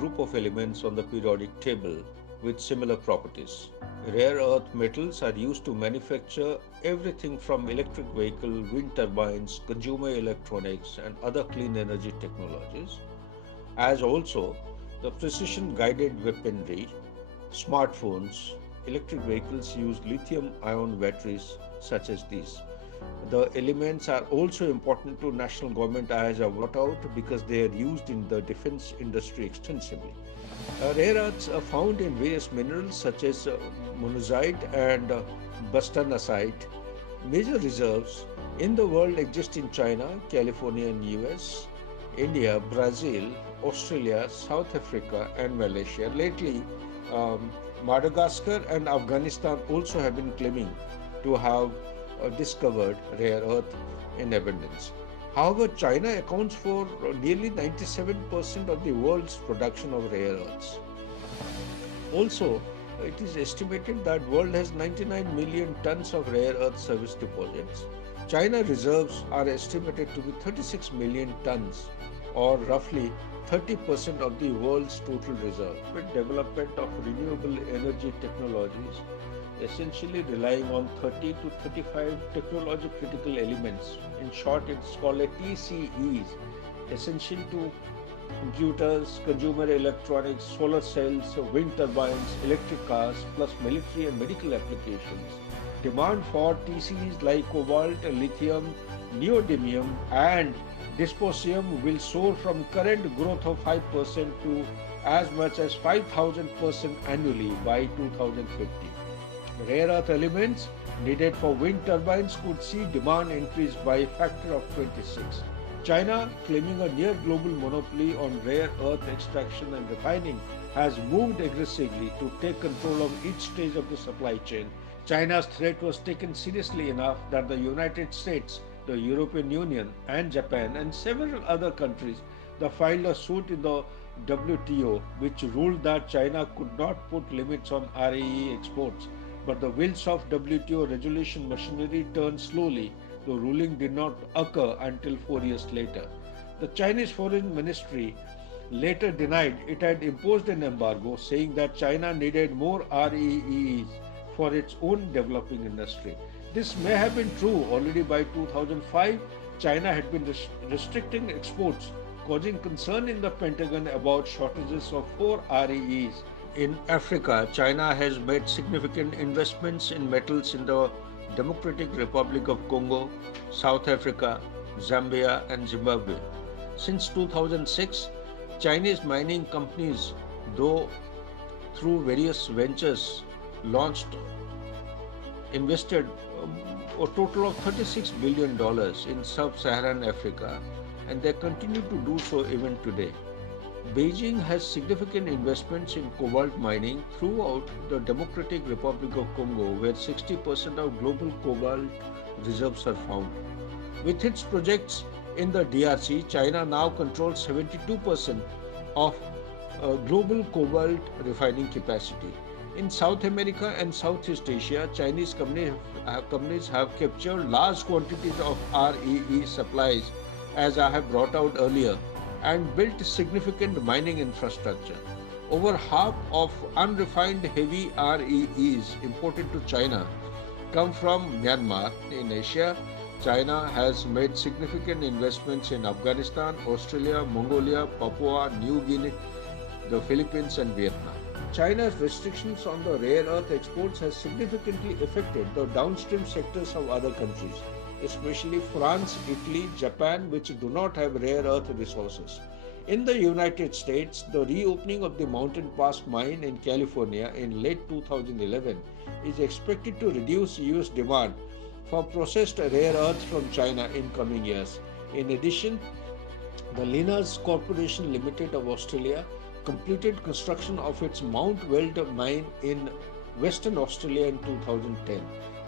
group of elements on the periodic table with similar properties. Rare earth metals are used to manufacture everything from electric vehicle, wind turbines, consumer electronics, and other clean energy technologies, as also the precision guided weaponry, smartphones, electric vehicles use lithium ion batteries such as these. The elements are also important to national government, as I brought out, because they are used in the defense industry extensively. Rare earths are found in various minerals such as monazite and bastanasite. Major reserves in the world exist in China, California and US, India, Brazil, Australia, South Africa and Malaysia. Lately, um, Madagascar and Afghanistan also have been claiming to have discovered rare earth in abundance. However, China accounts for nearly 97% of the world's production of rare earths. Also, it is estimated that world has 99 million tons of rare earth service deposits. China reserves are estimated to be 36 million tons, or roughly 30% of the world's total reserve. With development of renewable energy technologies, essentially relying on 30 to 35 technology critical elements. In short, it's called a TCEs, essential to computers, consumer electronics, solar cells, wind turbines, electric cars, plus military and medical applications. Demand for TCEs like cobalt, lithium, neodymium, and dysprosium will soar from current growth of 5% to as much as 5,000% annually by 2050. Rare earth elements needed for wind turbines could see demand increase by a factor of 26. China, claiming a near global monopoly on rare earth extraction and refining, has moved aggressively to take control of each stage of the supply chain. China's threat was taken seriously enough that the United States, the European Union, and Japan, and several other countries filed a suit in the WTO, which ruled that China could not put limits on REE exports. But the wheels of WTO resolution machinery turned slowly. The ruling did not occur until 4 years later. The Chinese Foreign Ministry later denied it had imposed an embargo, saying that China needed more REEs for its own developing industry. This may have been true. Already by 2005, China had been restricting exports, causing concern in the Pentagon about shortages of 4 REEs. In Africa, China has made significant investments in metals in the Democratic Republic of Congo, South Africa, Zambia, and Zimbabwe. Since 2006, Chinese mining companies, though through various ventures launched, invested a total of $36 billion in sub-Saharan Africa, and they continue to do so even today. Beijing has significant investments in cobalt mining throughout the Democratic Republic of Congo, where 60% of global cobalt reserves are found. With its projects in the DRC, China now controls 72% of global cobalt refining capacity. In South America and Southeast Asia, Chinese companies have captured large quantities of REE supplies, as I have brought out earlier, and built significant mining infrastructure. Over half of unrefined heavy REEs imported to China come from Myanmar. In Asia, China has made significant investments in Afghanistan, Australia, Mongolia, Papua, New Guinea, the Philippines and Vietnam. China's restrictions on the rare earth exports has significantly affected the downstream sectors of other countries, especially France, Italy, Japan, which do not have rare earth resources. In the United States, the reopening of the Mountain Pass mine in California in late 2011 is expected to reduce US demand for processed rare earths from China in coming years. In addition, the Lhunze Corporation Limited of Australia completed construction of its Mount Weld mine in Western Australia in 2010.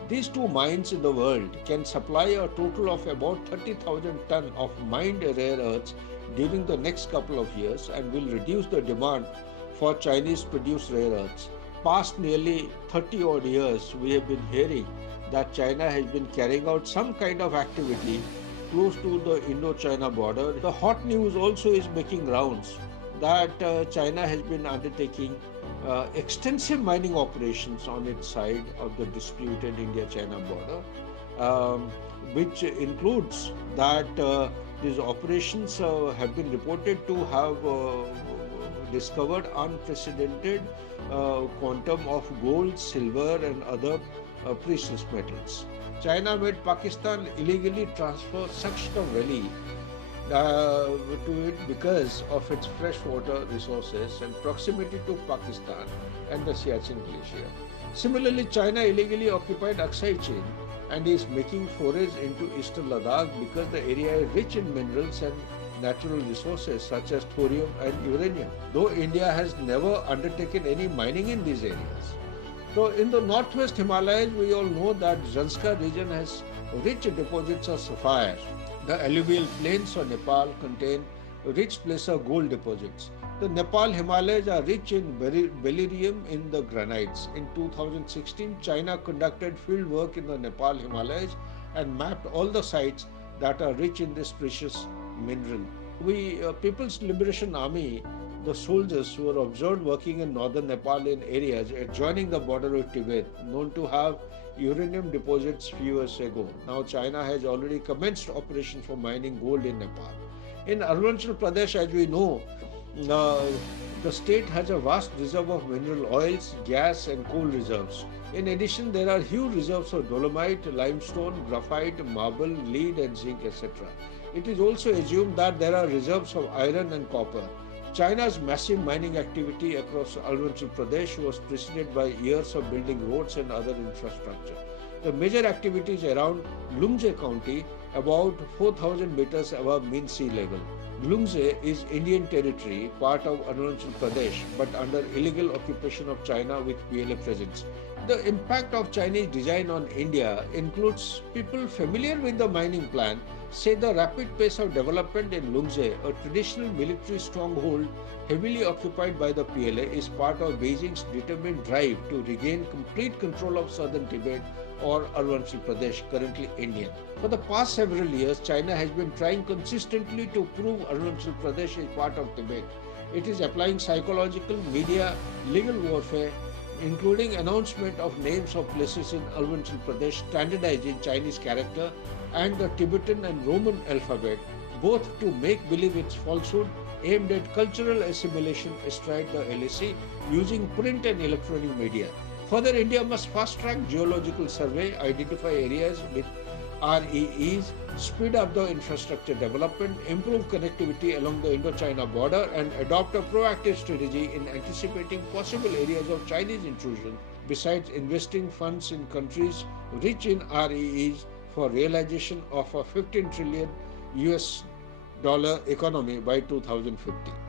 These two mines in the world can supply a total of about 30,000 tons of mined rare earths during the next couple of years and will reduce the demand for Chinese produced rare earths. Past nearly 30 odd years, we have been hearing that China has been carrying out some kind of activity close to the Indo-China border. The hot news also is making rounds that China has been undertaking extensive mining operations on its side of the disputed India-China border, um, which includes that these operations have been reported to have discovered unprecedented quantum of gold, silver, and other precious metals. China made Pakistan illegally transfer Sakshta Valley uh, to it because of its freshwater resources and proximity to Pakistan and the Siachen Glacier. Similarly, China illegally occupied Aksai Chain and is making forays into eastern Ladakh because the area is rich in minerals and natural resources such as thorium and uranium, though India has never undertaken any mining in these areas. So, in the northwest Himalayas, we all know that Zanskar region has rich deposits of sapphire. The alluvial plains of Nepal contain rich placer gold deposits. The Nepal Himalayas are rich in beryllium in the granites. In 2016, China conducted field work in the Nepal Himalayas and mapped all the sites that are rich in this precious mineral. People's Liberation Army, the soldiers who were observed working in northern Nepal in areas adjoining the border with Tibet, known to have uranium deposits few years ago. Now China has already commenced operations for mining gold in Nepal. In Arunachal Pradesh, as we know, uh, the state has a vast reserve of mineral oils, gas, and coal reserves. In addition, there are huge reserves of dolomite, limestone, graphite, marble, lead, and zinc, etc. It is also assumed that there are reserves of iron and copper. China's massive mining activity across Arunachal Pradesh was preceded by years of building roads and other infrastructure. The major activities around Lhunze County, about 4,000 meters above mean sea level. Lhunze is Indian territory, part of Arunachal Pradesh, but under illegal occupation of China with PLA presence. The impact of Chinese design on India includes people familiar with the mining plan say the rapid pace of development in Lhunze, a traditional military stronghold heavily occupied by the PLA, is part of Beijing's determined drive to regain complete control of southern Tibet or Arunachal Pradesh, currently Indian. For the past several years, China has been trying consistently to prove Arunachal Pradesh is part of Tibet. It is applying psychological, media, legal warfare, including announcement of names of places in Arunachal Pradesh standardized in Chinese character and the Tibetan and Roman alphabet, both to make believe its falsehood, aimed at cultural assimilation astride the LAC using print and electronic media. Further, India must fast-track geological survey, identify areas with REEs, speed up the infrastructure development, improve connectivity along the Indo-China border, and adopt a proactive strategy in anticipating possible areas of Chinese intrusion, besides investing funds in countries rich in REEs for realization of a 15 trillion US dollar economy by 2050.